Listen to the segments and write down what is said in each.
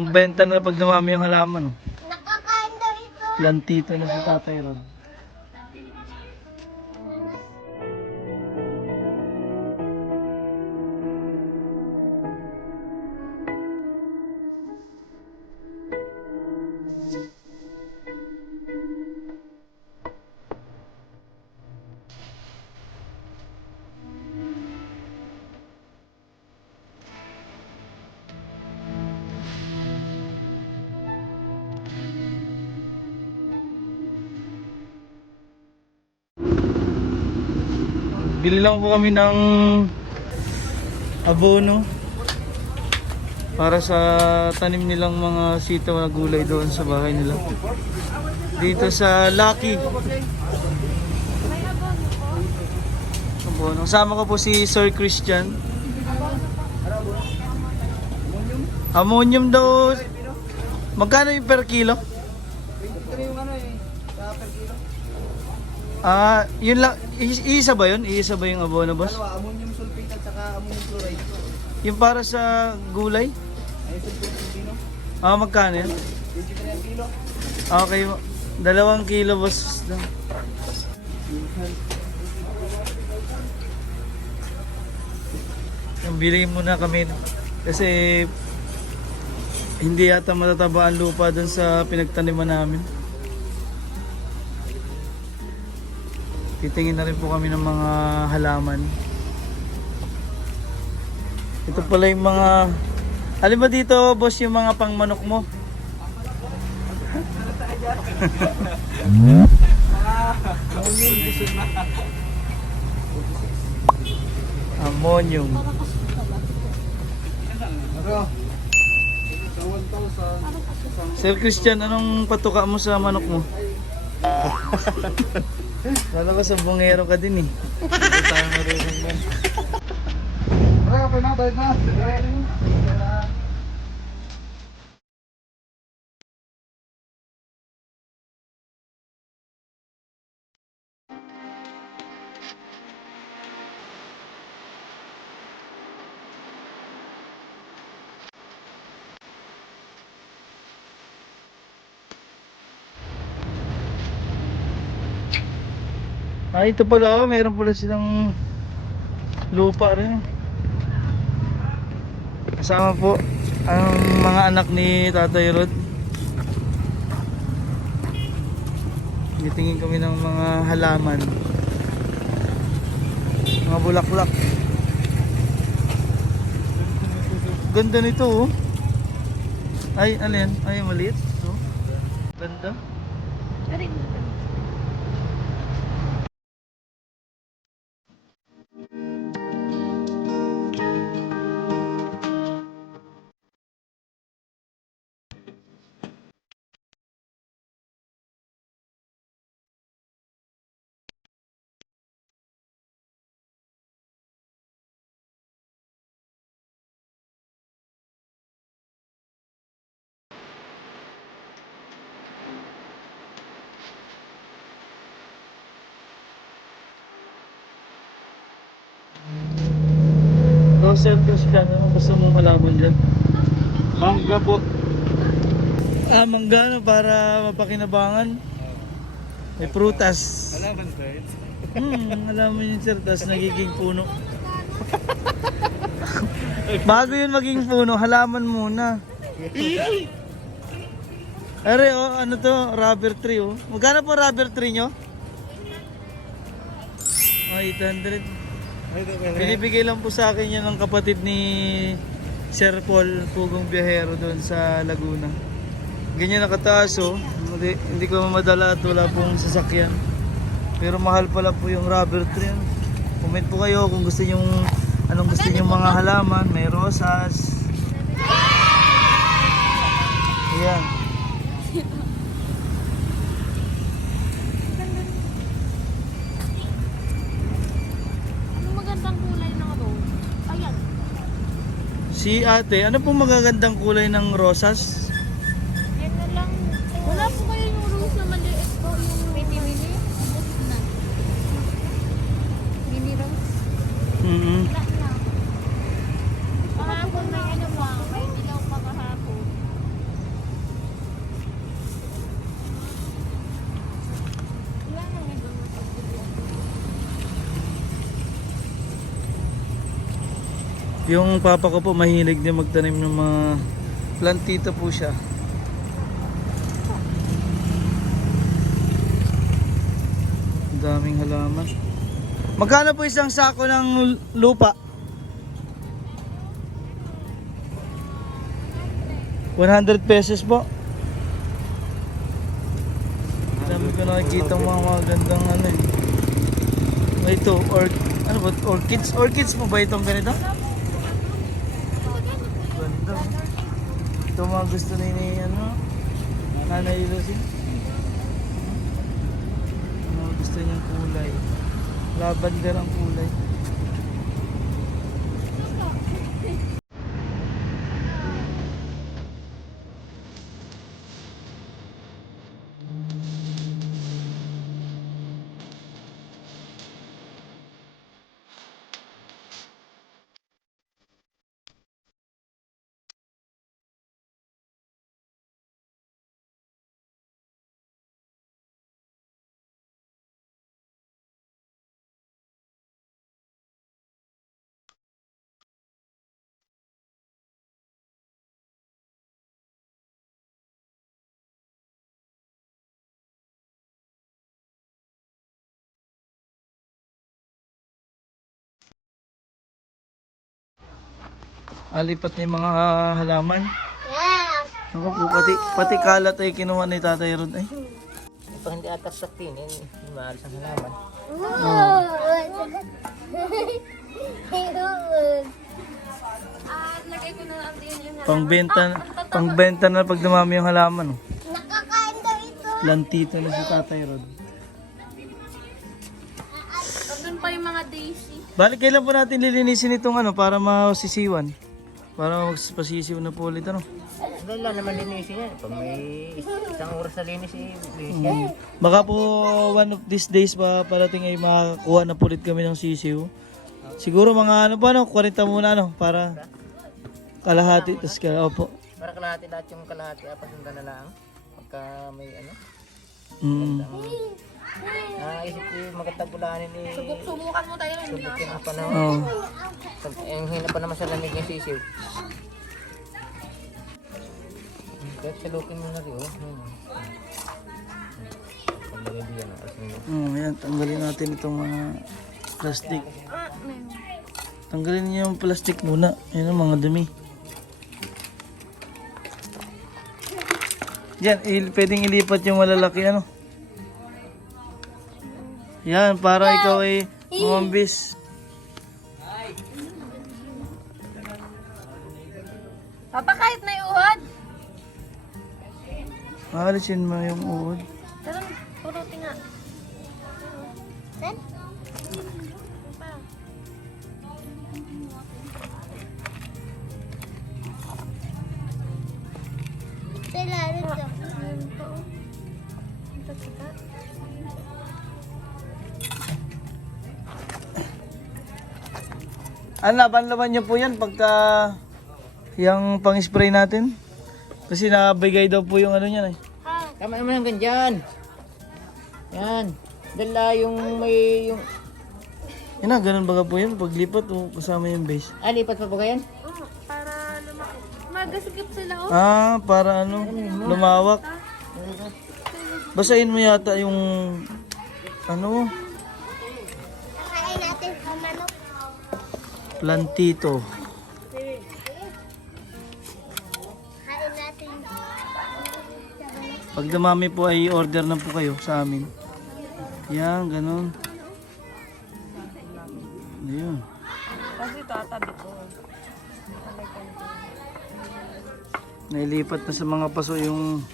Ang benta na pag dumami yung halaman. Oh. Lantito na si Tatay Rod. Bili lang po kami ng abono para sa tanim nilang mga sitaw na gulay doon sa bahay nila. Dito sa Lucky. Abono. Sama ko po si Sir Christian. Ammonium daw. Magkano yung per kilo? Yun lang. Iisa ba yun? Iisa ba yung abono, boss? Ammonium sulfate at saka ammonium chloride. Yung para sa gulay? Ay, sulfate. Magkano yan? 23 kilo. Okay, 2 kilo, boss. Yung bilhin muna kami kasi hindi yata matataba ang lupa dun sa pinagtaniman namin. Titingin na rin po kami ng mga halaman. Ito pala yung mga... Alin ba dito, boss, yung mga pangmanok mo? Ammonium. Sir Christian, anong patuka mo sa manok mo? Lalo ka sa bungero ka din eh. Hindi tayo marunong man. Tara, kapag na, tayo na. Ito pala, meron pala silang lupa rin. Kasama po ang mga anak ni Tatay Rod. Titingin kami ng mga halaman, mga bulaklak. Ganda nito oh. Ay, ano yan? Ay, maliit. Oh. Ganda. So, Sir Christian, ano gusto mong malaman dyan? Mangga po. Mangga na para mapakinabangan. May prutas. Alaman ko eh. Alam mo yun, sir, tas nagiging puno. Bago yun maging puno, halaman muna. Are, oh, ano to? Rubber tree, oh. Magkano po rubber tree nyo? 800. Binibigay lang po sa akin yan ng kapatid ni Sir Paul, Pugong Biyahero doon sa Laguna. Ganyan nakataas, oh. Hindi ko madala at wala pong sasakyan. Pero mahal pala po yung rubber tree. Comment po kayo kung gusto nyo, anong gusto nyo mga halaman. May rosas. Ayan. Anong magandang kulay ng rose? Ayan. Si ate, ano pong magagandang kulay ng rosas? Yan na lang. Wala po kayo yung rose na maliit po. Yung mini-mini. Mini rose. Mm-hmm. Wala na. Kahapon may ano pa. May dilaw pa kahapon. Yung papa ko po mahilig din magtanim ng mga plantita po siya. Ang daming halaman. Magkano po isang sako ng lupa? 100 pesos po. Dami ko nakikita mga magandang ano eh. Ito, ano ba? Orchids? Orchids mo ba itong ganito? Ganda. Ito mga gusto ni ano, Nanay Lucy. Mga gusto niyang kulay. Lavender ang kulay. Alipat na yung mga halaman. Ako po, pati kalat ay kinuha ni Tatay Rod ay. Pag hindi atas sa pinin, maalis ang halaman. Lagay ko na ang yung Pangbenta na pag dumami yung halaman. Oh. nakakain daw ito. Lantito na si Tatay Rod. Doon pa yung mga daisy. Balik kailan po natin lilinisin itong ano para masisiwan? Para magpasisiw na po ulit ano. Wala naman linisin yan. Pag may isang oras na linis, linis. Baka po one of these days pa parating ay makakuha na po ulit kami ng sisiw. Siguro mga ano pa no, 40 muna no para kalahati tas opo. Para kalahati lahat yung kalahati, apasundan na lang. Pagka may ano. Naisip ko yung magkatagulanin ni... Sumukan mo tayo. Subukin ang panahon. Oh. Hina pa naman sa lamig yung sisiw. Kahit salukin mo na rin, oh. Ayan, tanggalin natin itong mga plastic. Tanggalin niyo yung plastic muna. Ayan ang mga dumi. Diyan, pwedeng ilipat yung malalaki ano. Yan, para ikaw ay umambis. Papa, kahit may uhod. Maalisin mo yung uod. Pero, puruti nga. Sen? Sila, rito. Ano, laban-laban niyo po yan pagka yung pang-spray natin. Kasi nabigay daw po yung ano niyan eh. Tama naman hanggang dyan. Yan. Dala yung may... yung... Yan na, ganun baga po yun. Paglipat o kasama yung base. Ah, lipat pa ba yan? Oo, para lumaki. Magasigip sila, oh. Ah, para ano, lumawak. Basahin mo yata yung ano, Kakain natin sa manok. plantito. Kain natin. Pag dumami po ay order na po kayo sa amin. Yan, ganun. Ayun. Kasi tatabi ko. Nailipat na sa mga paso yung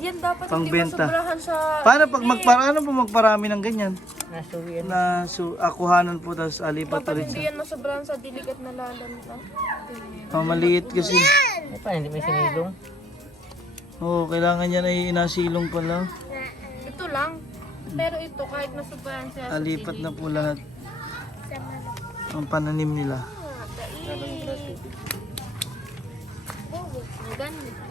Yan dapat pangbenta. sobrahan sa... Paano pag paano po magparami ng ganyan? Nasuwi yan. Na akuhanan po tapos alipat ulit Hindi sa. yan masobrahan sa diligat na lalanta. Maliit kasi. Ay, paano hindi may sinilong? Oo, kailangan niya na inasilong pa lang. Ito lang. Pero ito kahit masobrahan siya sa Alipat na po lahat sa manok. ang pananim nila. Dahil... Oh, ganun.